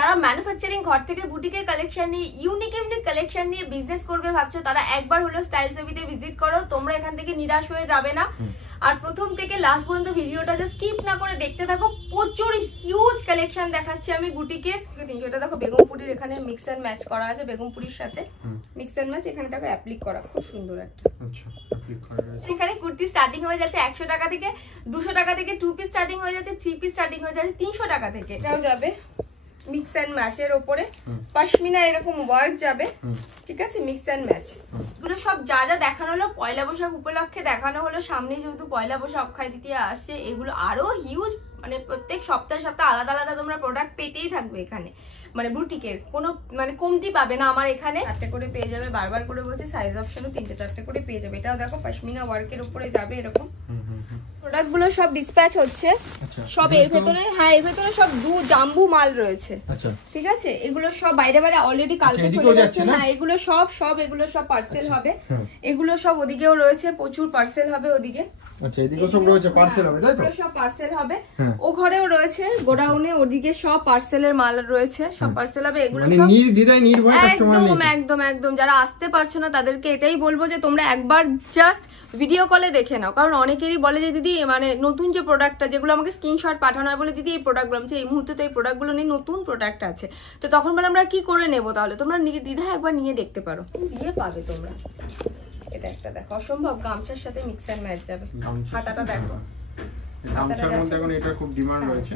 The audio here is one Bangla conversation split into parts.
যারা ম্যানুফ্যাকচারিং ঘর থেকে বুটিকের কালেকশন নিয়ে ইউনিক কালেকশন নিয়ে বিজনেস করবে ভাবছো, তারা একবার হলো স্টাইল সেভিতে ভিজিট করো, তোমরা এখান থেকে নিরাশ হয়ে যাবে না। আর প্রথম থেকে লাস্ট পর্যন্ত ভিডিওটা জাস্ট স্কিপ না করে দেখতে থাকো, প্রচুর হিউজ কালেকশন দেখাচ্ছি আমি বুটিকের। 300টা দেখো বেগমপুরির এখানে মিক্স এন্ড ম্যাচ করা আছে, বেগমপুরির সাথে মিক্স এন্ড ম্যাচ এখানে দেখো অ্যাপ্লিক করা, খুব সুন্দর একটা। আচ্ছা, অ্যাপ্লিক করা আছে। এখানে কুর্তি স্টার্টিং হয়ে যাচ্ছে 100 টাকা থেকে, 200 টাকা থেকে 2 পিস স্টার্টিং হয়ে যাচ্ছে, 3 পিস স্টার্টিং হয়ে যাচ্ছে 300 টাকা থেকে। এটাও যাবে মিক্স এন্ড ম্যাচের উপরে, পশমিনা এরকম ওয়ার্ক যাবে, ঠিক আছে, মিক্স এন্ড ম্যাচ। এগুলো সব যা যা দেখানো হলো পয়লা বৈশাখ উপলক্ষে দেখানো হলো, সামনে যেহেতু পয়লা বৈশাখ অক্ষয় তৃতীয়া আসছে, এগুলো আরো হিউজ, মানে প্রত্যেক সপ্তাহে আলাদা আলাদা তোমরা প্রোডাক্ট পেতেই থাকবে এখানে, মানে বুটিকের কোনো মানে কমতি পাবে না আমার এখানে। 4টে করে পেয়ে যাবে, বারবার করে বলছি, সাইজ অপশনও 3টে 4টে করে পেয়ে যাবে। এটাও দেখো পশমিনা ওয়ার্কের উপরে যাবে এরকম। প্রোডাক্টগুলো সব ডিসপ্যাচ হচ্ছে, সব এর ভেতরে, হ্যাঁ এর ভেতরে সব জাম্বু মাল রয়েছে, ঠিক আছে। এগুলো সব বাইরে বাইরে অলরেডি কালকে চলে যাচ্ছে, হ্যাঁ এগুলো সব পার্সেল হবে। এগুলো সব ওদিকেও রয়েছে, প্রচুর পার্সেল হবে ওদিকে। আচ্ছা, এদিকে সব রয়েছে পার্সেল হবে, তাই তো? সব পার্সেল হবে, ও ঘরেও রয়েছে গোডাউনে, ওদিকে সব পার্সেলের মাল রয়েছে, সব পার্সেল হবে। এগুলো সব নির্দ্বিধায় নির্ভয়ে কাস্টমার নিতে, একদম যারা আসতে পারছো না তাদেরকে এটাই বলবো যে তোমরা একবার জাস্ট ভিডিও কলে দেখে নাও, কারণ অনেকেরই বলে যে দিদি মানে নতুন যে প্রোডাক্টটা, যেগুলো আমাকে স্ক্রিনশট পাঠানো হয়, বলে দিদি এই প্রোডাক্টগুলো, আমি এই মুহূর্তে তো এই প্রোডাক্টগুলো নেই, নতুন প্রোডাক্ট আছে, তো তখন বলে আমরা কি করে নেবো, তাহলে তোমরা নির্দ্বিধায় একবার নিয়ে দেখতে পারো, দিয়ে পাবে তোমরা। এটা একটা দেখো অসম্ভব, গামছার সাথে মিক্স এন্ড ম্যাচ যাবে। হাতাটা দেখো, গামছার মধ্যে এখন এটা খুব ডিমান্ড রয়েছে।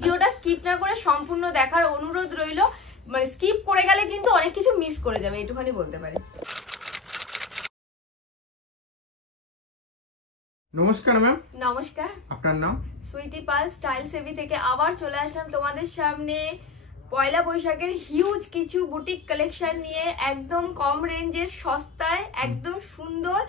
ভিডিওটা স্কিপ না করে সম্পূর্ণ দেখার অনুরোধ রইলো, মানে স্কিপ করে গেলে কিন্তু অনেক কিছু মিস করে যাবে, এইটুখানি বলতে পারি। নমস্কার ম্যাম। নমস্কার, আপনার নাম? সুইটি পাল, স্টাইল সেভি থেকে আবার চলে আসলাম তোমাদের সামনে পয়লা বৈশাখের হিউজ কিছু বুটিক কালেকশন নিয়ে, একদম কম রেঞ্জের, সস্তায়, একদম সুন্দর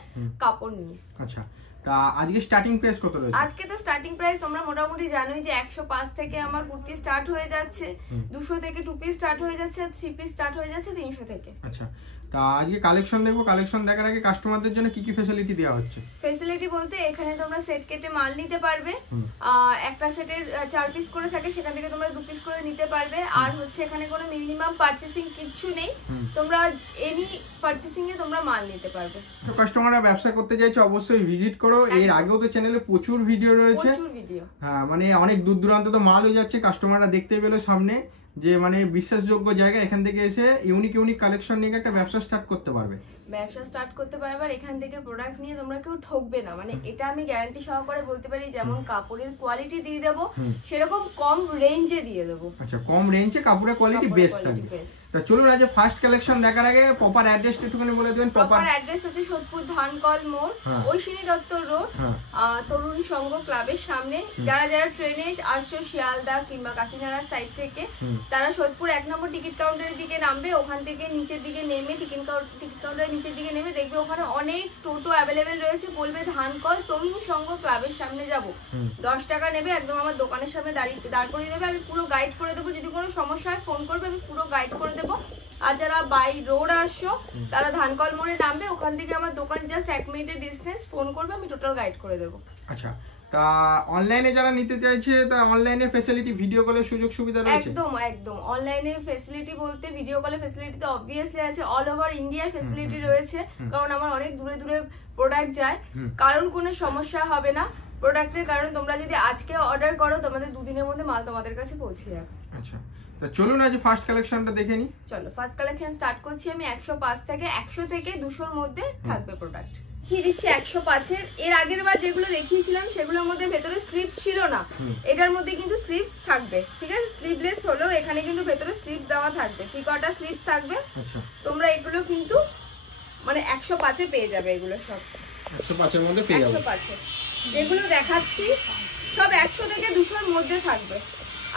কাপড় নিয়ে। আচ্ছা, তা আজকে স্টার্টিং প্রাইস কত রয়েছে? আজকে তো স্টার্টিং প্রাইস তোমরা মোটামুটি জানোই যে 105 থেকে আমার কুর্তি স্টার্ট হয়ে যাচ্ছে, 200 থেকে 2 পিস স্টার্ট হয়ে যাচ্ছে, 3 পিস স্টার্ট হয়ে যাচ্ছে 300 থেকে। আচ্ছা, তা আজকে কালেকশন দেখবো, কালেকশন দেখার আগে কাস্টমারদের জন্য কি কি ফ্যাসিলিটি দেওয়া হচ্ছে? ফ্যাসিলিটি বলতে এখানে তোমরা সেট কেটে মাল নিতে পারবে, একটা সেটের 4 পিস করে থাকে, সেখান থেকে তোমরা 2 পিস করে নিতে পারবে। আর হচ্ছে এখানে কোনো মিনিমাম পারচেসিং কিছু নেই, তোমরা এনি পারচেসিং এ তোমরা মাল নিতে পারবে। তো কাস্টমাররা ব্যবসা করতে চাইছে অবশ্যই ভিজিট করো, এর আগেও তো চ্যানেলে প্রচুর ভিডিও রয়েছে, প্রচুর ভিডিও, হ্যাঁ মানে অনেক দূর দূরান্ত তো মাল হয়ে যাচ্ছে, কাস্টমাররা দেখতে পেলো সামনে যে মানে বিশ্বাসযোগ্য জায়গা, এখান থেকে এসে ইউনিক কালেকশন নিয়ে একটা ব্যবসা স্টার্ট করতে পারবে, আর এখান থেকে প্রোডাক্ট নিয়ে তোমরা কেউ ঠকবে না, মানে এটা আমি গ্যারান্টি সহকারে বলতে পারি। যেমন কাপড়ের কোয়ালিটি দিয়ে দেবো, সেরকম কম রেঞ্জে দিয়ে দেবো। আচ্ছা, কম রেঞ্জে কাপড়ের কোয়ালিটি বেস্ট থাকবে। তা চলুন আজ ফার্স্ট কালেকশন দেখার আগে প্রপার অ্যাড্রেসটা একটুখানি বলে দেবেন। প্রপার অ্যাড্রেস হচ্ছে সোদপুর ধানকল মোড়, ঐশিনী দত্ত রোড, তরুণ সংঘ ক্লাবের সামনে। যারা যারা ট্রেনে আসছো শিয়ালদা কিংবা কাকিনাড়া সাইড থেকে, তারা সোদপুর 1 নম্বর টিকিট কাউন্টারের দিকে নামবে, ওখান থেকে নিচের দিকে নেমে টিকিট কাউন্টারের নিচের দিকে নেমে দেখবে ওখানে অনেক টোটো অ্যাভেলেবেল রয়েছে, বলবে ধানকল তরুণ সংঘ ক্লাবের সামনে যাব, 10 টাকা নেবে, একদম আমার দোকানের সামনে দাঁড় করিয়ে দেবে, আমি পুরো গাইড করে দেবো। যদি কোনো সমস্যা হয় ফোন করবে, আমি পুরো গাইড করে দেবো। আর যারা বাই রোড আসছো তারা ধানকল মোড়ে নামবে, ওখান থেকে আমার দোকান জাস্ট 1 মিনিটের ডিস্টেন্স, ফোন করবে, আমি টোটাল গাইড করে দেবো। আচ্ছা, তা অনলাইনে যারা নিতে চাইছে, তা অনলাইনে ফ্যাসিলিটি, ভিডিও কলের সুযোগ সুবিধা রয়েছে? একদম অনলাইনে ফ্যাসিলিটি বলতে ভিডিও কলের ফ্যাসিলিটি তো অবভিয়াসলি আছে, অল ওভার ইন্ডিয়ায় ফ্যাসিলিটি রয়েছে, কারণ আমার অনেক দূরে দূরে প্রোডাক্ট যায়, কারণ কোনো সমস্যা হবে না প্রোডাক্টের। কারণ তোমরা যদি আজকে অর্ডার করো, তোমাদের 2 দিনের মধ্যে মাল তোমাদের কাছে পৌঁছে যাবে। আচ্ছা, তা চলুন আজ ফার্স্ট কালেকশনটা দেখে নি। চলো ফার্স্ট কালেকশন স্টার্ট করছি আমি। 105 থেকে 100 থেকে 200 মধ্যে থাকবে প্রোডাক্ট। কি দিচ্ছি 105 এর। এর আগের বার যেগুলো দেখিয়েছিলাম সেগুলোর মধ্যে ভেতরে স্লিপস ছিল না, এটার মধ্যে কিন্তু স্লিপস থাকবে, ঠিক আছে। স্লিভলেস হলেও এখানে কিন্তু ভেতরে স্লিপস দেওয়া থাকবে, 3/4 স্লিপস থাকবে। তোমরা এগুলো কিন্তু মানে 105 এ পেয়ে যাবে, এগুলো সব 105 এর মধ্যে পেয়ে যাবে। 105 এ যেগুলো দেখাচ্ছি সব 100 থেকে 200 এর মধ্যে থাকবে।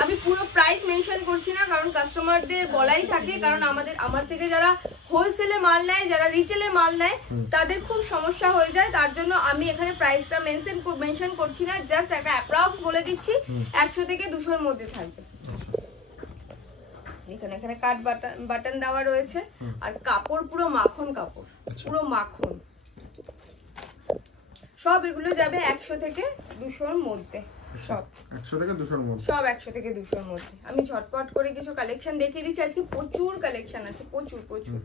আমি পুরো প্রাইস মেনশন করছি না, কারণ কাস্টমারদের বলাই থাকে, কারণ আমার থেকে যারা হোলসেলে মাল নেয়, যারা রিটেলে মাল নেয়, তাদের খুব সমস্যা হয়ে যায়, তার জন্য আমি এখানে প্রাইসটা মেনশন করছি না, জাস্ট একটা অ্যাপ্রক্স বলে দিচ্ছি 100 থেকে 200 এর মধ্যে থাকবে। এখানে কাট বাটন দেওয়া রয়েছে, আর কাপড় পুরো মাখন কাপড়, পুরো মাখন। সব এগুলো যাবে 100 থেকে 200 এর মধ্যে। সব 100 থেকে 200 এর মধ্যে, সব 100 থেকে 200 এর মধ্যে। আমি ঝটপট করে কিছু কালেকশন দেখিয়ে দিচ্ছি। আজকে প্রচুর কালেকশন আছে, প্রচুর প্রচুর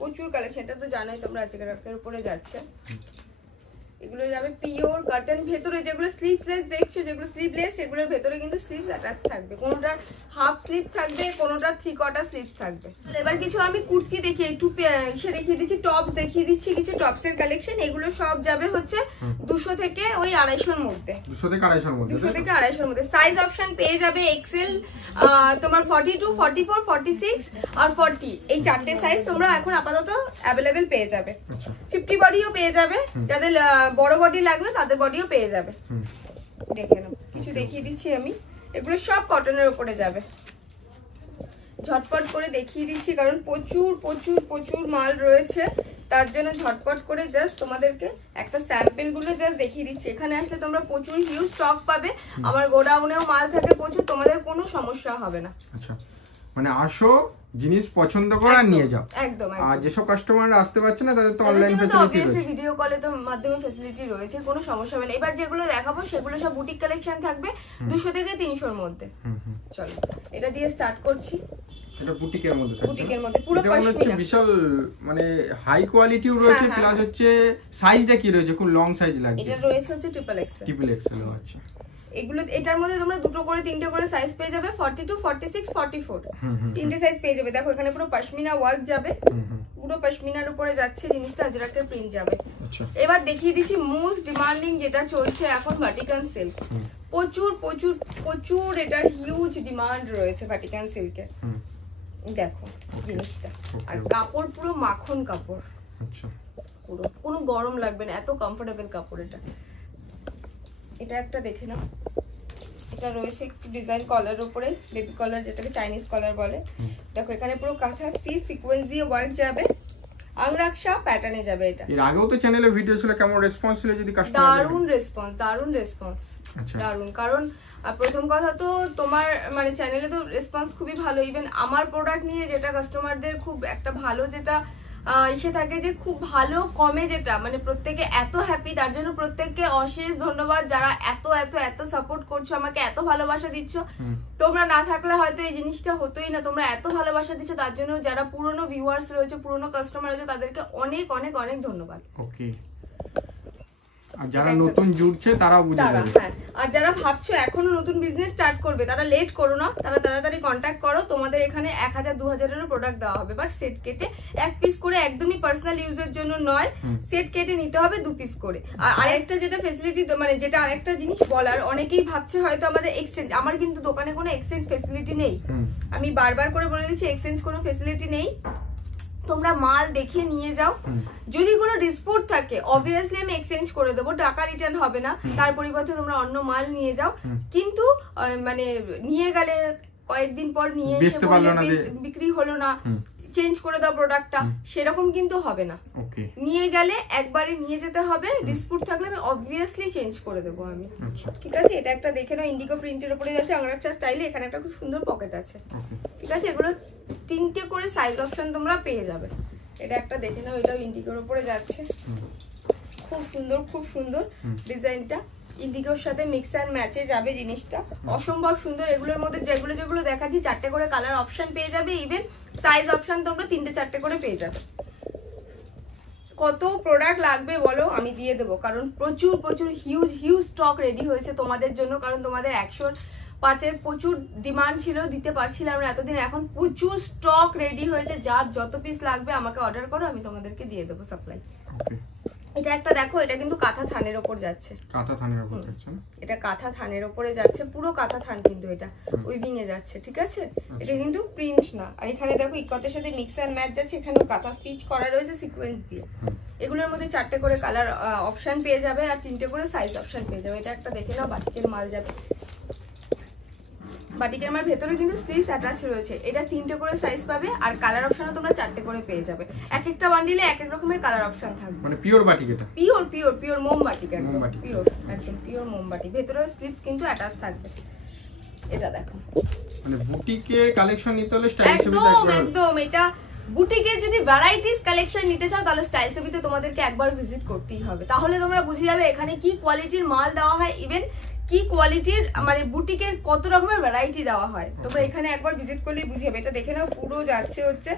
প্রচুর কালেকশন। এটা তো জানোই তোমরা, আজকে রাতের উপরে যাচ্ছে। এগুলো যাবে পিওর কটন, ভেতরে যেগুলো স্লিভলেস দেখছো, যেগুলো স্লিভলেস সেগুলোর ভেতরে কিন্তু স্লিভস অ্যাটাচ থাকবে। কোনোটার হাফ স্লিভ থাকবে, কোনোটার 3/4 স্লিভ থাকবে। এবার কিছু আমি কুর্তি দেখিয়ে একটু সে দেখিয়ে দিচ্ছি, টপস দেখিয়ে দিচ্ছি, কিছু টপসের কালেকশন। এগুলো সব যাবে হচ্ছে 200 থেকে ওই 250 এর মধ্যে, 200 থেকে 250 এর মধ্যে, 200 থেকে 250 এর মধ্যে। সাইজ অপশন পেয়ে যাবে এক্সেল, তোমার 42, 44, 46 আর 40, এই চারটে সাইজ তোমরা এখন আপাতত অ্যাভেলেবেল পেয়ে যাবে। 50 বডিও পেয়ে যাবে, যাদের বড় বডি লাগবে তাদের বডিও পেয়ে যাবে। দেখে নাও, কিছু দেখিয়ে দিচ্ছি আমি। এগুলো সব কটনের উপরে যাবে। ঝটপট করে দেখিয়ে দিচ্ছি কারণ প্রচুর প্রচুর প্রচুর মাল রয়েছে, তার জন্য ঝটপট করে জাস্ট তোমাদেরকে একটা স্যাম্পল গুলো জাস্ট দেখিয়ে দিচ্ছি। এখানে আসলে তোমরা প্রচুর হিউজ স্টক পাবে, আমার গোডাউনেও মাল থাকে প্রচুর, তোমাদের কোনো সমস্যা হবে না। আচ্ছা, মানে আসো, জিনিস পছন্দ করো আর নিয়ে যাও। একদম। আর যেসব কাস্টমাররা আসতে পারছে না তাদের তো অনলাইন ফ্যাসিলিটি রয়েছে, ভিডিও কলে তো মাধ্যমে ফ্যাসিলিটি রয়েছে, কোনো সমস্যা হবে না। এবার যেগুলো দেখাবো সেগুলো সব বুটিক কালেকশন থাকবে 200 থেকে 300 এর মধ্যে। চলো এটা দিয়ে স্টার্ট করছি। এটা বুটিকের মধ্যে থাকছে, বুটিকের মধ্যে পুরো পশমিনা, বিশাল মানে হাই কোয়ালিটিও রয়েছে, প্লাস হচ্ছে সাইজটা কি রয়েছে, খুব লং সাইজ লাগছে। এটা রয়েছে হচ্ছে ট্রিপল এক্সেল। Triple Excel. আচ্ছা, এগুলো এটার মধ্যে তোমরা দুটো করে তিনটে করে সাইজ পেয়ে যাবে, 42, 46, 44 তিনটে সাইজ পেয়ে যাবে। দেখো এখানে পুরো পশমিনা ওয়ার্ক যাবে, পুরো পশমিনার উপরে যাচ্ছে জিনিসটা, আজরাকের প্রিন্ট যাবে। এবার দেখিয়ে দিচ্ছি মোস্ট ডিমান্ডিং যেটা চলছে এখন, ভাটিকান সিল্ক। প্রচুর প্রচুর প্রচুর এটার হিউজ ডিমান্ড রয়েছে ভাটিকান সিল্কের। দেখো জিনিসটা, আর কাপড় পুরো মাখন কাপড়। আচ্ছা, পুরো কোনো গরম লাগবে না, এত কমফোর্টেবল কাপড় এটা। এটা একটা দেখে নাও, এটা রয়েছে একটু ডিজাইন কলার উপরে, বেবি কলার যেটাকে চাইনিজ কলার বলে। দেখো এখানে পুরো কাঁথা স্টিচ সিকোয়েন্স দিয়ে ওয়ার্ক যাবে, আংরাকশা প্যাটার্নে যাবে। এটা এর আগেও তো চ্যানেলে ভিডিও ছিল, কেমন রেসপন্স ছিল যদি কাস্টমার? দারুণ রেসপন্স, দারুণ রেসপন্স, দারুণ। কারণ প্রথম কথা তো তোমার মানে চ্যানেলে তো রেসপন্স খুবই ভালো। ইভেন আমার প্রোডাক্ট নিয়ে যেটা কাস্টমারদের খুব একটা ভালো যেটা ইসে থাকে যে খুব ভালো কমে, যেটা মানে প্রত্যেকে এত হ্যাপি, তার জন্য প্রত্যেককে অশেষ ধন্যবাদ যারা এত এত এত সাপোর্ট করছো, আমাকে এত ভালোবাসা দিচ্ছ। তোমরা না থাকলে হয়তো এই জিনিসটা হতোই না, তোমরা এত ভালোবাসা দিচ্ছ, তার জন্য যারা পুরনো ভিউয়ার্স রয়েছে, পুরনো কাস্টমার রয়েছে, তাদেরকে অনেক অনেক অনেক ধন্যবাদ। ওকে, আর যারা নতুন জুড়ছে তারাও বুঝে যাবে। হ্যাঁ, আর যারা ভাবছো এখনো নতুন বিজনেস স্টার্ট করবে তারা লেট করো না, তারা তাড়াতাড়ি কন্ট্যাক্ট করো। তোমাদের এখানে 1000-2000 এরও প্রোডাক্ট দেওয়া হবে, বাট সেট কেটে এক পিস করে, একদমই পার্সোনাল ইউজের জন্য নয়, সেট কেটে নিতে হবে 2 পিস করে। আর আরেকটা যেটা ফ্যাসিলিটি মানে যেটা আরেকটা জিনিস বলার, অনেকেই ভাবছে হয়তো আমাদের এক্সচেঞ্জ, আমার কিন্তু দোকানে কোনো এক্সচেঞ্জ ফ্যাসিলিটি নেই। আমি বারবার করে বলে দিচ্ছি এক্সচেঞ্জ কোনো ফ্যাসিলিটি নেই। তোমরা মাল দেখে নিয়ে যাও, যদি কোনো ডিসপুট থাকে অবভিয়াসলি আমি এক্সচেঞ্জ করে দেবো, টাকা রিটার্ন হবে না, তার পরিবর্তে তোমরা অন্য মাল নিয়ে যাও। কিন্তু মানে নিয়ে গেলে কয়েকদিন পর নিয়ে এসে বিক্রি হলো না, চেঞ্জ করে দাও প্রোডাক্টটা, সেরকম কিন্তু হবে না। নিয়ে গেলে একবারে নিয়ে যেতে হবে, ডিসপুট থাকলে আমি অবভিয়াসলি চেঞ্জ করে দেবো আমি। ঠিক আছে, এটা একটা দেখে নাও, ইন্ডিগো প্রিন্টের উপরে যাচ্ছে আংরাকচা স্টাইলে। এখানে একটা খুব সুন্দর পকেট আছে। ঠিক আছে, এগুলো 3টে করে সাইজ অপশন তোমরা পেয়ে যাবে। এটা একটা দেখে নাও, এটাও ইন্ডিগোর উপরে যাচ্ছে, খুব সুন্দর, খুব সুন্দর ডিজাইনটা। ইন্ডিগোর সাথে মিক্স অ্যান্ড ম্যাচে যাবে জিনিসটা, অসম্ভব সুন্দর। এগুলোর মধ্যে যেগুলো যেগুলো দেখাচ্ছি 4টে করে কালার অপশন পেয়ে যাবে, ইভেন সাইজ অপশন তোমরা 3টে-4টে করে পেয়ে যাবে। কত প্রোডাক্ট লাগবে বলো, আমি দিয়ে দেবো, কারণ প্রচুর প্রচুর হিউজ হিউজ স্টক রেডি হয়েছে তোমাদের জন্য। কারণ তোমাদের 105-এর প্রচুর ডিমান্ড ছিল, দিতে পারছিলাম না এতদিন, এখন প্রচুর স্টক রেডি হয়েছে। যার যত পিস লাগবে আমাকে অর্ডার করো, আমি তোমাদেরকে দিয়ে দেবো সাপ্লাই। এটা একটা দেখো, এটা কিন্তু কাঁথা থানের উপর যাচ্ছে, কাঁথা থানের উপর যাচ্ছে, এটা কাঁথা থানের উপরে যাচ্ছে, পুরো কাঁথা থান কিন্তু এটা উইভিং এ যাচ্ছে। ঠিক আছে, এটা কিন্তু প্রিন্ট না। আর এখানে দেখো ইকতের সাথে মিক্স অ্যান্ড ম্যাচ যাচ্ছে, এখানে কাঁথা স্টিচ করা রয়েছে সিকোয়েন্স দিয়ে। এগুলোর মধ্যে 4টে করে কালার অপশন পেয়ে যাবে, আর 3টে করে সাইজ অপশন পেয়ে যাবে। এটা একটা দেখে নাও, বাটিকের মাল যাবে। বাটিকের মাল ভেতরে কিন্তু স্লিভস অ্যাটাচ রয়েছে। এটা 3টে করে সাইজ পাবে, আর কালার অপশনও তোমরা 4টে করে পেয়ে যাবে। এক একটা বান্ডিলে এক এক রকমের কালার অপশন থাকবে। মানে পিওর বাটিক, এটা পিওর পিওর পিওর মোম বাটিক, একদম পিওর, একদম পিওর মোম বাটিক। ভেতরে স্লিভস কিন্তু অ্যাটাচ থাকবে। এটা দেখো, মানে বুটিকের কালেকশন নিতে হলে স্টাইল ছবিতে একদম একদম, এটা বুটিকের যদি ভ্যারাইটিস কালেকশন নিতে চাও তাহলে স্টাইল ছবিতে তোমাদেরকে একবার ভিজিট করতেই হবে, তাহলে তোমরা বুঝে যাবে এখানে কি কোয়ালিটির মাল দেওয়া হয়। ইভেন কি কোয়ালিটির মানে বুটিকের কত রকমের ভ্যারাইটি দেওয়া হয়। তোমরা এখানে একবার ভিজিট করলেই বুঝে যাবে। এটা দেখে নাও, পুরো যাচ্ছে হচ্ছে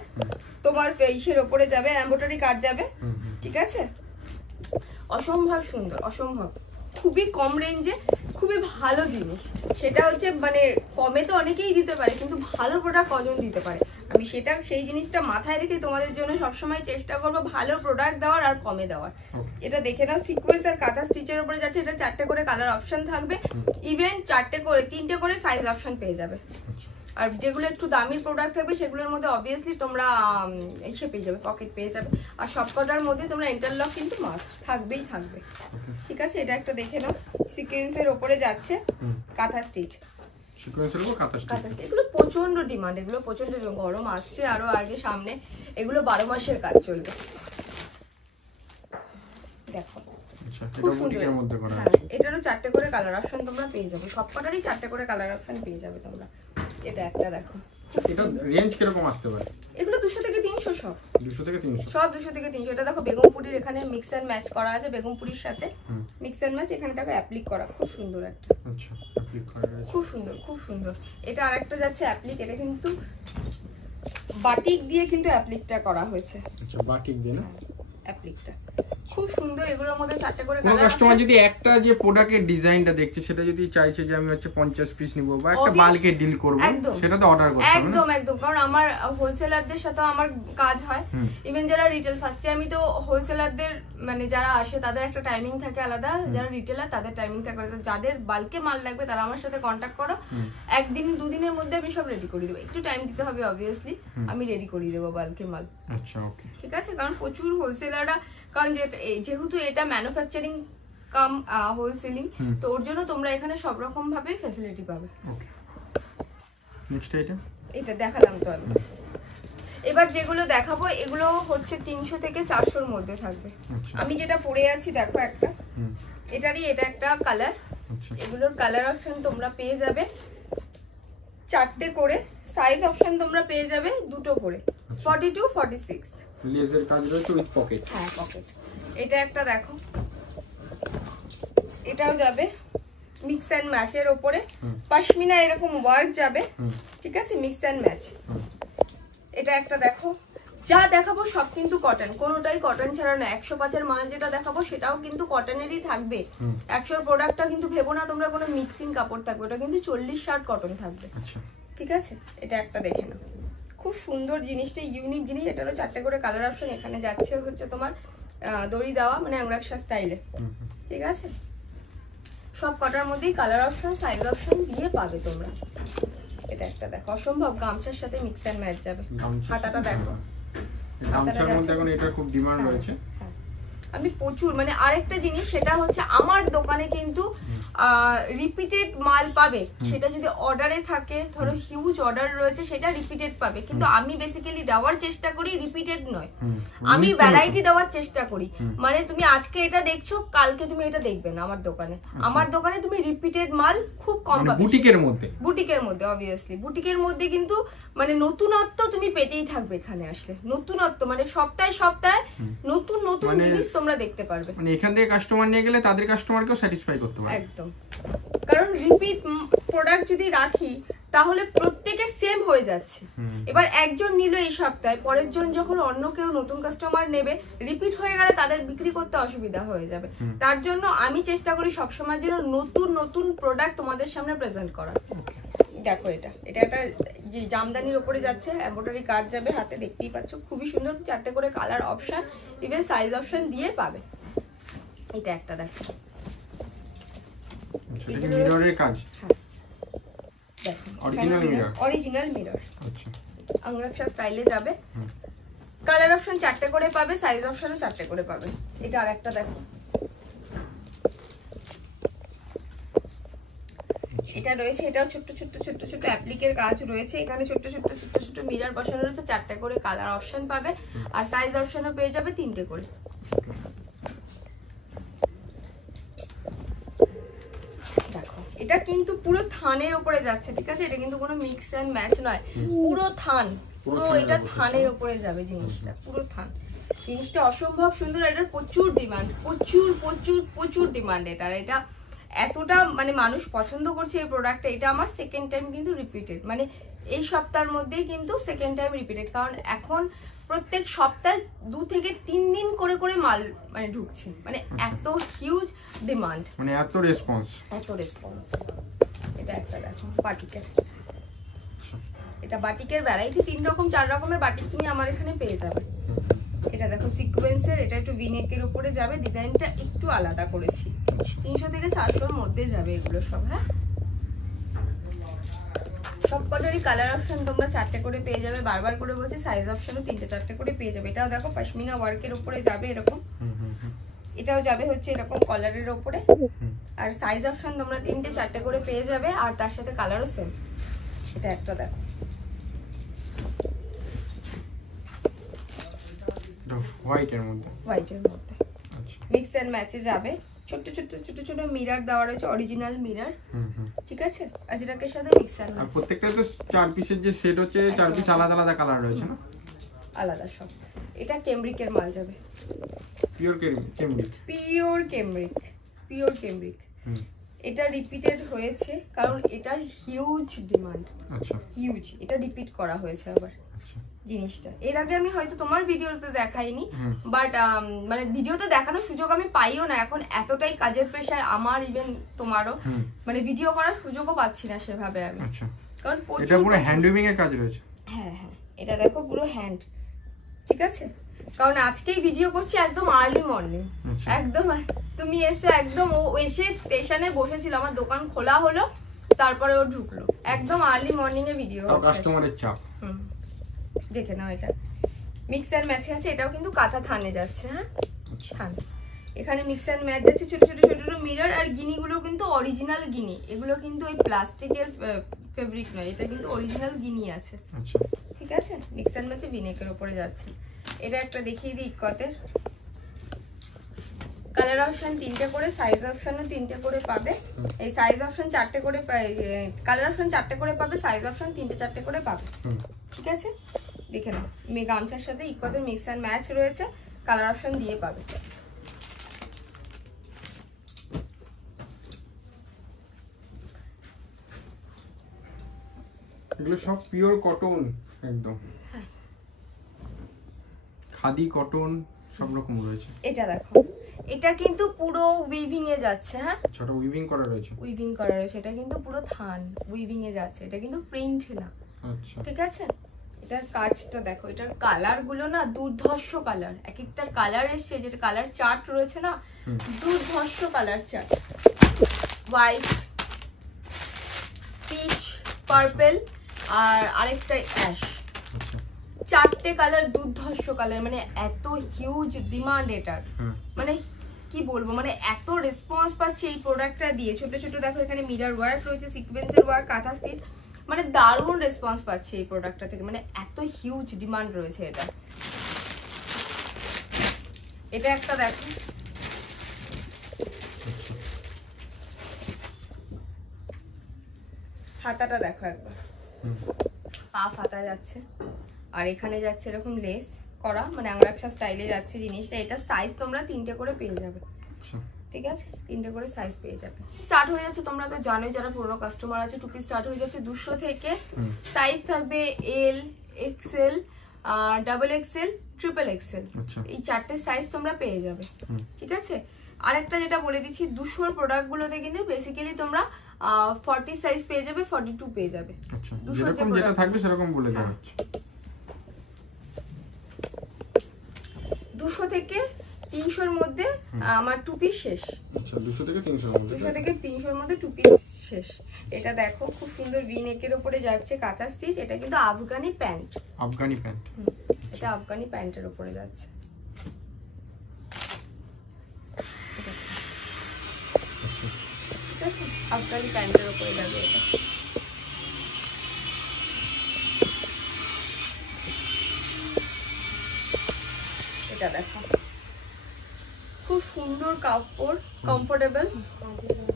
তোমার ফেসের ওপরে যাবে, এমব্রয়ডারি কাজ যাবে, ঠিক আছে? অসম্ভব সুন্দর, অসম্ভব, খুবই কম রেঞ্জে, খুবই ভালো জিনিস। সেটা হচ্ছে মানে কমে তো অনেকেই দিতে পারে, কিন্তু ভালো প্রোডাক্ট কজন দিতে পারে? আমি সেই জিনিসটা মাথায় রেখে তোমাদের জন্য সবসময় চেষ্টা করবো ভালো প্রোডাক্ট দেওয়ার আর কমে দেওয়ার। এটা দেখে নাও, সিকোয়েন্স আর কাঁথা স্টিচের উপরে যাচ্ছে। এটা 4টে করে কালার অপশন থাকবে, ইভেন 3টে করে সাইজ অপশন পেয়ে যাবে। আর যেগুলো একটু দামি প্রোডাক্ট থাকবে সেগুলোর মধ্যে অবভিয়াসলি তোমরা এসে পেয়ে যাবে, পকেট পেয়ে যাবে। আর সবকটার মধ্যে তোমরা ইন্টারলক কিন্তু মাস্ট থাকবেই থাকবে, ঠিক আছে? এটা একটা দেখে নাও, সিকোয়েন্সের উপরে যাচ্ছে, কাঁথা স্টিচ, সিকোয়েন্সের উপর কাঁথা স্টিচ। এগুলো প্রচন্ড ডিমান্ড, এগুলো প্রচন্ড গরম আসছে আরো আগে সামনে, এগুলো 12 মাসের কাজ চলবে। দেখো খুব সুন্দর। হ্যাঁ, এটারও 4টে করে কালার অপশন তোমরা পেয়ে যাবে, সবকটারই 4টে করে কালার অপশন পেয়ে যাবে তোমরা। এটা একটা দেখো, এটা রেঞ্জ কিরকম আসতে পারে? এগুলো 200 থেকে 300, সব 200 থেকে 300, সব 200 থেকে 300। এটা দেখো বেগমপুরির, এখানে মিক্স এন্ড ম্যাচ করা আছে, বেগমপুরির সাথে মিক্স এন্ড ম্যাচ। এখানে দেখো অ্যাপ্লিক করা, খুব সুন্দর একটা, আচ্ছা অ্যাপ্লিক করা আছে, খুব সুন্দর, খুব সুন্দর। এটা আরেকটা যাচ্ছে অ্যাপ্লিক, এটা কিন্তু বাটিক দিয়ে কিন্তু অ্যাপ্লিকটা করা হয়েছে। আচ্ছা বাটিক দিয়ে না অ্যাপ্লিকটা খুব সুন্দর। এগুলোর মধ্যে 4টে করে কালার। কাস্টমার যদি একটা যে প্রোডাক্টের ডিজাইনটা দেখছে সেটা যদি চাইছে যে আমি হচ্ছে 50 পিস নিব বা একটা বাল্কে ডিল করব, সেটা তো অর্ডার করতে হবে। একদম একদম, কারণ আমার হোলসেলারদের সাথে আমার কাজ হয়, ইভেন যারা রিটেল, ফার্স্টে আমি তো হোলসেলারদের মানে যারা আসে তাদের একটা টাইমিং থাকে আলাদা, যারা রিটেলার তাদের টাইমিং থাকে আলাদা। যাদের বাল্কে মাল লাগবে তারা আমার সাথে কন্ট্যাক্ট করো, একদিন দুদিনের মধ্যে আমি সব রেডি করে দেবো। একটু টাইম দিতে হবে অবভিয়াসলি, আমি রেডি করে দেবো বাল্কে মাল। আচ্ছা ওকে, ঠিক আছে? কারণ প্রচুর হোলসেলাররা, কারণ যেহেতু এটা ম্যানুফ্যাকচারিং কাম হোলসেলিং, তো ওর জন্য তোমরা এখানে সব রকম ভাবে ফ্যাসিলিটি পাবে। ওকে, নেক্সট আইটেম এটা দেখালাম তো আমি। এবার যেগুলো দেখাবো এগুলো হচ্ছে 300 থেকে 400 এর মধ্যে থাকবে। আমি যেটা পরে আছি দেখো একটা, এটারই এটা একটা কালার। এগুলোর কালার অপশন তোমরা পেয়ে যাবে 4টে করে, সাইজ অপশন তোমরা পেয়ে যাবে 2টো করে, 42, 46। লেজের কাজ রয়েছে উইথ পকেট। হ্যাঁ পকেট। এটা একটা দেখো, এটাও যাবে মিক্স এন্ড ম্যাচের উপরে, পশমিনা এরকম ওয়ার্ক যাবে, ঠিক আছে? Mix and match. এটা একটা দেখো, যা দেখাবো সব কিন্তু কটন, কোনোটাই কটন ছাড়া না। 105 এর মাল যেটা দেখাবো সেটাও কিন্তু কটনেরই থাকবে। 100 প্রোডাক্টটা কিন্তু ভেবো না তোমরা কোনো মিক্সিং কাপড় থাকবে, ওটা কিন্তু 40-60 কটন থাকবে, ঠিক আছে? এটা একটা দেখে নাও, খুব সুন্দর জিনিসটা, ইউনিক জিনিস। এটারও 4টে করে কালার অপশন। এখানে যাচ্ছে হচ্ছে তোমার দড়ি দেওয়া, মানে আংরাকশা স্টাইলে, ঠিক আছে? সব কটার মধ্যেই কালার অপশন, সাইজ অপশন দিয়ে পাবে তোমরা। এটা একটা দেখো, অসম্ভব, গামছার সাথে মিক্স এন্ড ম্যাচ যাবে। হাতাটা দেখো, গামছার মধ্যে এখন এটা খুব ডিমান্ড রয়েছে। আমি প্রচুর মানে আরেকটা জিনিস, সেটা হচ্ছে আমার দোকানে কিন্তু রিপিটেড মাল পাবে। সেটা যদি অর্ডারে থাকে, ধরো হিউজ অর্ডার রয়েছে, সেটা রিপিটেড পাবে, কিন্তু আমি বেসিক্যালি দেওয়ার চেষ্টা করি রিপিটেড নয়, আমি ভ্যারাইটি দেওয়ার চেষ্টা করি। মানে তুমি আজকে এটা দেখছো, কালকে তুমি এটা দেখবে না আমার দোকানে। আমার দোকানে তুমি রিপিটেড মাল খুব কম পাবে, বুটিকের মধ্যে। বুটিকের মধ্যে অবভিয়াসলি, বুটিকের মধ্যে কিন্তু মানে নতুনত্ব তুমি পেতেই থাকবে এখানে আসলে। নতুনত্ব মানে সপ্তাহে সপ্তাহে নতুন নতুন জিনিস তোমরা দেখতে পারবে। মানে এখান থেকে কাস্টমার নিয়ে গেলে তাদের কাস্টমারকেও স্যাটিসফাই করতে পারবে। একদম, কারণ রিপিট প্রোডাক্ট যদি রাখি তাহলে প্রত্যেকে সেম হয়ে যাচ্ছে। এবার একজন নিল এই সপ্তাহে, পরের জন যখন অন্য কেউ নতুন কাস্টমার নেবে, রিপিট হয়ে গেলে তাদের বিক্রি করতে অসুবিধা হয়ে যাবে। তার জন্য আমি চেষ্টা করি সবসময় যেন নতুন নতুন প্রোডাক্ট তোমাদের সামনে প্রেজেন্ট করা। দেখো এটা একটা যে জামদানির উপরে যাচ্ছে, এমব্রয়ডারি কাজ যাবে, হাতে দেখতেই পাচ্ছ, খুবই সুন্দর। 4টে করে colour option, even size option দিয়ে পাবে। এটা একটা দেখো, মিররের কাজ। দেখো অরিজিনাল মিরর। আচ্ছা, আংরাকশা স্টাইলে যাবে। কালার অপশন 4টে করে পাবে, সাইজ অপশনও 4টে করে পাবে। এটা আরেকটা দেখো, এটা রয়েছে, এটাও ছোট্ট ছোট্ট ছোট্ট ছোট্ট অ্যাপ্লিকের কাজ রয়েছে। এখানে ছোট্ট ছোট্ট ছোট্ট ছোট্ট মিরর বসানো রয়েছে। 4টে করে কালার অপশন পাবে, আর সাইজ অপশনও পেয়ে যাবে 3টে করে। দেখো এটা কিন্তু পুরো থানের উপরে যাচ্ছে, ঠিক আছে? এটা কিন্তু কোনো মিক্স এন্ড ম্যাচ নয়, পুরো থান, পুরো এটা থানের উপরে যাবে জিনিসটা, পুরো থান। জিনিসটা অসম্ভব সুন্দর। এটার প্রচুর ডিমান্ড, প্রচুর প্রচুর প্রচুর ডিমান্ড এটার। এটা এতটা মানে মানুষ পছন্দ করছে এই প্রোডাক্টটা, এটা আমার সেকেন্ড টাইম কিন্তু রিপিটেড, মানে এই সপ্তাহের মধ্যেই কিন্তু সেকেন্ড টাইম রিপিটেড, কারণ এখন প্রত্যেক সপ্তাহে 2 থেকে 3 দিন করে করে মাল মানে ঢুকছে, মানে এত হিউজ ডিমান্ড, মানে এত রেসপন্স। এটা একটা দেখো বাটিকের, এটা বাটিকের ভ্যারাইটি 3 রকম 4 রকমের বাটিক তুমি আমার এখানে পেয়ে যাবে। এটা দেখো সিকোয়েন্সের, এটা একটু ভিনেকের উপরে যাবে, ডিজাইনটা একটু আলাদা করেছি, 300 থেকে 400 এর মধ্যে যাবে এগুলো সব। হ্যাঁ, সব কটারই কালার অপশন তোমরা 4টে করে পেয়ে যাবে, বারবার করে বলছি সাইজ অপশনও 3টে 4টে করে পেয়ে যাবে। এটাও দেখো পশমিনা ওয়ার্কের উপরে যাবে এরকম, এটাও যাবে হচ্ছে এরকম কলারের উপরে, আর সাইজ অপশন তোমরা 3টে 4টে করে পেয়ে যাবে, আর তার সাথে কালারও সেম। এটা একটা দেখো হোয়াইটের মধ্যে, আচ্ছা মিক্স এন্ড ম্যাচে যাবে, ছোট ছোট ছোট ছোট মিরর দেওয়া রয়েছে, অরিজিনাল মিরর, ঠিক আছে, আজরাকের সাথে মিক্স এন্ড ম্যাচ। প্রত্যেকটা তো 4 পিসের যে সেট হচ্ছে 4 পিস আলাদা আলাদা কালার রয়েছে না, আলাদা সব। এটা কেমব্রিকের মাল যাবে, পিওর কেমব্রিক, পিওর কেমব্রিক। এটা রিপিটেড হয়েছে কারণ এটার হিউজ ডিমান্ড, আচ্ছা হিউজ, এটা রিপিট করা হয়েছে আবার জিনিসটা। এর আগে আমি হয়তো তোমার ভিডিওতে দেখাইনি, বাট মানে ভিডিওতে দেখানোর সুযোগ আমি পাইও না এখন, এতটাই কাজের প্রেশার আমার, ইভেন তোমারও, মানে ভিডিও করার সুযোগও পাচ্ছি না সেভাবে আমি। আচ্ছা, কারণ এটা পুরো হ্যান্ড উইভিং এর কাজ রয়েছে। হ্যাঁ হ্যাঁ, এটা দেখো পুরো হ্যান্ড, ঠিক আছে, কারণ আজকেই ভিডিও করছি একদম আর্লি মর্নিং, একদম তুমি এসে একদম ও এসে স্টেশনে বসেছিল, আমার দোকান খোলা হলো তারপরে ও ঢুকলো, একদম আর্লি মর্নিং এ ভিডিও, কাস্টমারের চাপ। দেখে নাও, এটা মিক্স এন্ড ম্যাচ আছে, এটাও কিন্তু কাঁথা থানে যাচ্ছে। হ্যাঁ থান, এখানে মিক্স এন্ড ম্যাচ যাচ্ছে, ছোট ছোট ছোট ছোট মিরর, আর গিনিগুলো কিন্তু অরিজিনাল গিনি, এগুলো কিন্তু ওই প্লাস্টিকের ফেব্রিক নয়, এটা কিন্তু অরিজিনাল গিনি আছে, ঠিক আছে। মিক্স এন্ড ম্যাচে ভিনেকের উপরে যাচ্ছে। এটা একটা দেখিয়ে দিই ইকতের, কালার অপশন 3টে করে, সাইজ অপশনও 3টে করে পাবে, এই সাইজ অপশন 4টে করে, কালার অপশন 4টে করে পাবে, সাইজ অপশন 3টে 4টে করে পাবে, ঠিক আছে। দেখে নাও, গামছার সাথে ইকতের মিক্স এন্ড ম্যাচ রয়েছে, কালার অপশন দিয়ে পাবে। এগুলো সব পিওর কটন, একদম খাদি কটন সব রকম রয়েছে। এটা দেখো, এটা কিন্তু পুরো উইভিং এ যাচ্ছে। হ্যাঁ, ছোট উইভিং করা রয়েছে, এটা কিন্তু পুরো থান উইভিং এ যাচ্ছে, এটা কিন্তু প্রিন্ট না, আচ্ছা ঠিক আছে। এটার কাজটা দেখো, এটার কালার গুলো না দুর্ধর্ষ কালার, এক একটা কালার এসছে, যেটা কালার চার্ট রয়েছে না, দুর্ধর্ষ colour chart, white, peach, purple আর আরেকটা অ্যাশ, 4টে কালার দুর্ধর্ষ কালার, মানে এত হিউজ ডিমান্ড এটার, মানে কি বলবো, মানে এত রেসপন্স পাচ্ছি এই প্রোডাক্টটা দিয়ে। ছোট ছোট দেখো এখানে মিরর ওয়ার্ক রয়েছে, সিকোয়েন্সের ওয়ার্ক, কাঁথা স্টিচ, মানে দারুণ রেসপন্স পাচ্ছি এই প্রোডাক্টটা থেকে, মানে এত হিউজ ডিমান্ড রয়েছে এটা। এটা একটা দেখো, হাতাটা দেখো একবার, হাফ হাতা যাচ্ছে, আর এখানে যাচ্ছে এরকম লেস করা, মানে আংরাকশা স্টাইলে যাচ্ছে জিনিসটা। এটা সাইজ তোমরা 3টে করে পেয়ে যাবে, ঠিক আছে, 3টে করে সাইজ পেয়ে যাবে। স্টার্ট হয়ে যাচ্ছে, তোমরা তো জানোই যারা পুরনো কাস্টমার আছে, টুপি স্টার্ট হয়ে যাচ্ছে 200 থেকে, সাইজ থাকবে L, XL, double XL, triple XL, এই 4টে সাইজ তোমরা পেয়ে যাবে, ঠিক আছে। আরেকটা যেটা বলে দিচ্ছি, 200 প্রোডাক্ট গুলোতে কিন্তু বেসিক্যালি তোমরা 40 সাইজ পেয়ে যাবে, 42 পেয়ে যাবে, 200 যেটা থাকবে সেরকম বলে দেওয়া হচ্ছে। 200 থেকে 300 মধ্যে আমার টু পিস শেষ, আচ্ছা 200 থেকে 300 এর মধ্যে টু পিস শেষ। এটা দেখো খুব সুন্দর ভি নেকের উপরে যাচ্ছে, কাঁথা স্টিচ, এটা কিন্তু আফগানি প্যান্ট, এটা আফগানি প্যান্টের উপরে যাচ্ছে, ঠিক আছে, আফগানি প্যান্টের উপরে যাবে এটা। এটা দেখো খুব সুন্দর কাপড়, কমফোর্টেবল,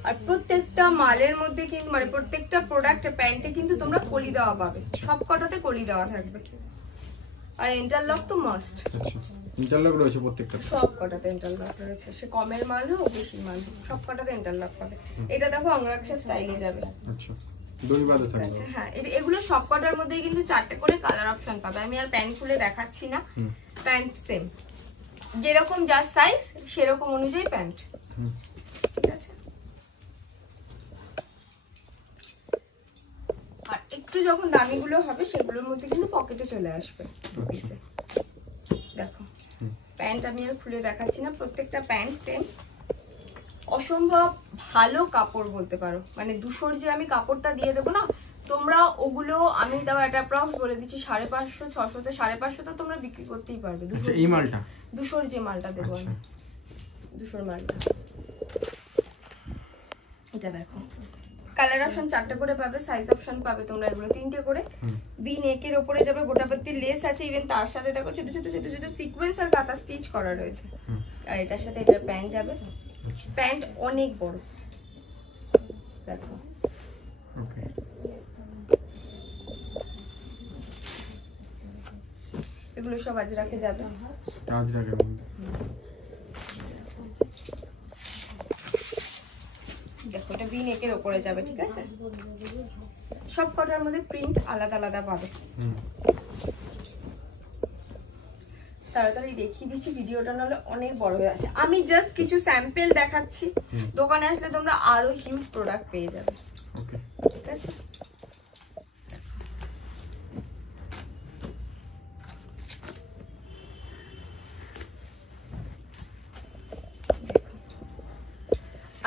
আর প্রত্যেকটা মালের মধ্যে কিন্তু, মানে প্রত্যেকটা প্রোডাক্ট প্যান্টে কিন্তু তোমরা কলি দেওয়া পাবে, সব কটাতে কলি দেওয়া থাকবে, আর ইন্টারলক তো মাস্ট, ইন্টারলক রয়েছে প্রত্যেকটা, সব সবকটাতে ইন্টারলক রয়েছে, সে কমের মাল হোক বেশি মাল হোক সবকটাতে ইন্টারলক পাবে। এটা দেখো অঙ্গরাক্ষা স্টাইলে যাবে। আচ্ছা দই বাঁধা থাকবে। আচ্ছা হ্যাঁ, এগুলো সবকটার মধ্যেই কিন্তু 4টে করে কালার অপশন পাবে। আমি আর প্যান্ট খুলে দেখাচ্ছি না, প্যান্ট সেম যেরকম যার সাইজ সেরকম অনুযায়ী প্যান্ট, ঠিক আছে। আর একটু যখন দামিগুলো হবে সেগুলোর মধ্যে কিন্তু পকেটে চলে আসবে। দেখো প্যান্ট আমি আর খুলে দেখাচ্ছি না, প্রত্যেকটা প্যান্ট সেম। অসম্ভব ভালো কাপড় বলতে পারো, মানে 200 যে আমি কাপড়টা দিয়ে দেবো না, তোমরা ওগুলো আমি তাও একটা অ্যাপ্রক্স বলে দিচ্ছি 550 600 তে 550 তো তোমরা বিক্রি করতেই পারবে। এই মালটা 200 যে মালটা দেবো আমি, 200 মালটা। এটা দেখো কালার অপশন 4টে করে পাবে, সাইজ অপশন পাবে তোমরা এগুলো 3টে করে। ভি নেকের উপরে যাবে, গোটাপত্তি লেস আছে, ইভেন তার সাথে দেখো ছোট ছোট ছোট ছোট সিকোয়েন্স আর কাঁথা স্টিচ করা রয়েছে। আর এটার সাথে এটার প্যান্ট যাবে, প্যান্ট অনেক বড় দেখো। ওকে এগুলো সব আজরাকে যাবে, আজরাকের মধ্যে। দেখো এটা ভি নেকের উপরে যাবে, ঠিক আছে। সব কটার মধ্যে প্রিন্ট আলাদা আলাদা পাবে। তাড়াতাড়ি দেখিয়ে দিচ্ছি, ভিডিওটা নাহলে অনেক বড় হয়ে আছে। আমি জাস্ট কিছু স্যাম্পল দেখাচ্ছি, দোকানে আসলে তোমরা আরো হিউজ প্রোডাক্ট পেয়ে যাবে, ঠিক আছে।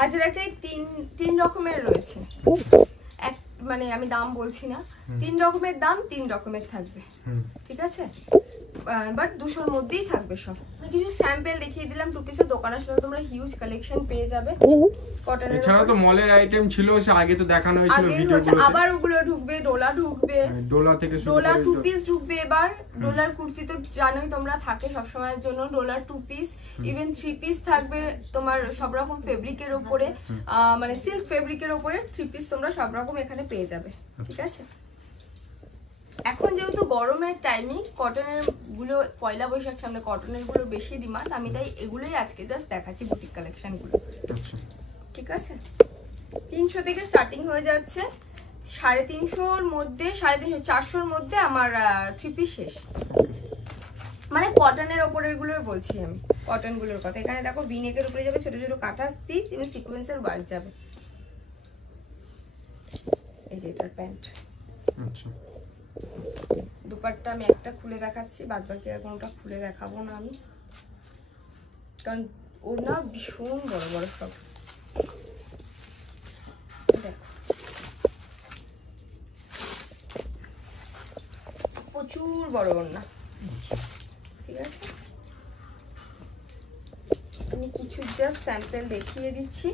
আজরাকে তিন রকমের রয়েছে, এক মানে আমি দাম বলছি না, 3 রকমের দাম 3 রকমের থাকবে, ঠিক আছে। বাট 200-র মধ্যেই থাকবে সব। আমি কিছু স্যাম্পল দেখিয়ে দিলাম, 2 পিসের দোকান আসলে তোমরা হিউজ কালেকশন পেয়ে যাবে। কটনের এছাড়া তো মলের আইটেম ছিল, সে আগে তো দেখানো হয়েছিল ভিডিওগুলোতে। আবার ওগুলো ঢুকবে, ডোলা ঢুকবে, ডোলা থেকে শুরু করে ডোলা 2 পিস ঢুকবে এবার। ডোলার কুর্তি তো জানোই তোমরা থাকে সব সময়ের জন্য, ডোলার 2 পিস, ইভেন 3 পিস থাকবে তোমার সব রকম ফেব্রিকের উপরে, মানে সিল্ক ফেব্রিকের উপরে 3 পিস তোমরা সব রকম এখানে পেয়ে যাবে, ঠিক আছে। এখন যেহেতু গরমের টাইমিং, কটনের গুলো পয়লা বৈশাখ সামনে, কটনের গুলো বেশি ডিমান্ড, আমি তাই এগুলোই আজকে জাস্ট দেখাচ্ছি বুটিক কালেকশন গুলো, ঠিক আছে। 300 থেকে স্টার্টিং হয়ে যাচ্ছে, 350-র মধ্যে 350 400-র মধ্যে আমার 3 পিস শেষ। মানে কটনের ওপরের গুলোর বলছি আমি, কটন গুলোর কথা। এখানে দেখো ভি নেকের উপরে যাবে, ছোট ছোট কাটা স্টিচ এবং সিকোয়েন্সের ওয়ার্ক যাবে। এই যে এটার প্যান্ট। আচ্ছা দুপাট্টা আমি একটা খুলে দেখাচ্ছি, বাদ বাকি আর কোনোটা খুলে দেখাবো না আমি, কারণ ওর না ভীষণ বড় বড় সব। দেখো প্রচুর বড় ওড়না, ঠিক আছে। আমি কিছু জাস্ট স্যাম্পল দেখিয়ে দিচ্ছি,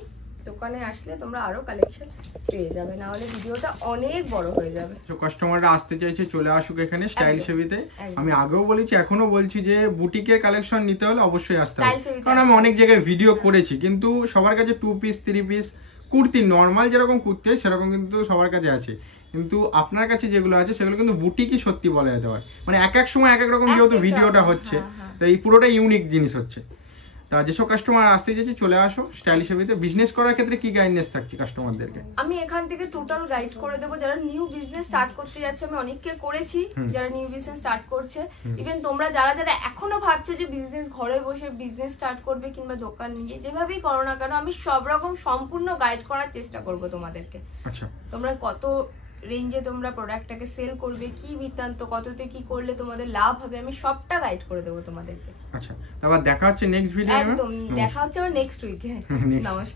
দোকানে আসলে তোমরা আরো কালেকশন পেয়ে যাবে, না হলে ভিডিওটা অনেক বড় হয়ে যাবে। তো কাস্টমাররা আসতে চাইছে, চলে আসুক এখানে স্টাইল সেভিতে। আমি আগেও বলেছি, এখনো বলছি যে বুটিকের কালেকশন নিতে হলে অবশ্যই আসতে হবে, কারণ আমি অনেক জায়গায় ভিডিও করেছি, কিন্তু সবার কাছে 2 পিস 3 পিস কুর্তি, নর্মাল যেরকম কুর্তি হয় সেরকম কিন্তু সবার কাছে আছে, কিন্তু আপনার কাছে যেগুলো আছে সেগুলো কিন্তু বুটিকই সত্যি বলা যেতে পারে। মানে এক এক সময় এক এক রকম যেহেতু ভিডিওটা হচ্ছে, তো এই পুরোটা ইউনিক জিনিস হচ্ছে। তা যেসব কাস্টমার আসতে চাইছে চলে আসো স্টাইল সেভিতে। বিজনেস করার ক্ষেত্রে কি গাইডেন্স থাকছে কাস্টমারদেরকে? আমি এখান থেকে টোটাল গাইড করে দেবো, যারা নিউ বিজনেস স্টার্ট করতে যাচ্ছে, আমি অনেককে করেছি যারা নিউ বিজনেস স্টার্ট করছে। ইভেন তোমরা যারা যারা এখনো ভাবছো যে বিজনেস ঘরে বসে বিজনেস স্টার্ট করবে কিংবা দোকান নিয়ে, যেভাবেই করো না কেন, আমি সব রকম সম্পূর্ণ গাইড করার চেষ্টা করব তোমাদেরকে। আচ্ছা তোমরা কত রেঞ্জে তোমরা প্রোডাক্টটাকে সেল করবে, কি বৃত্তান্ত, কততে কি করলে তোমাদের লাভ হবে, আমি সবটা গাইড করে দেবো তোমাদেরকে। আচ্ছা, আবার দেখা হচ্ছে নেক্সট ভিডিও। একদম দেখা হচ্ছে আবার নেক্সট উইকে। নমস্কার।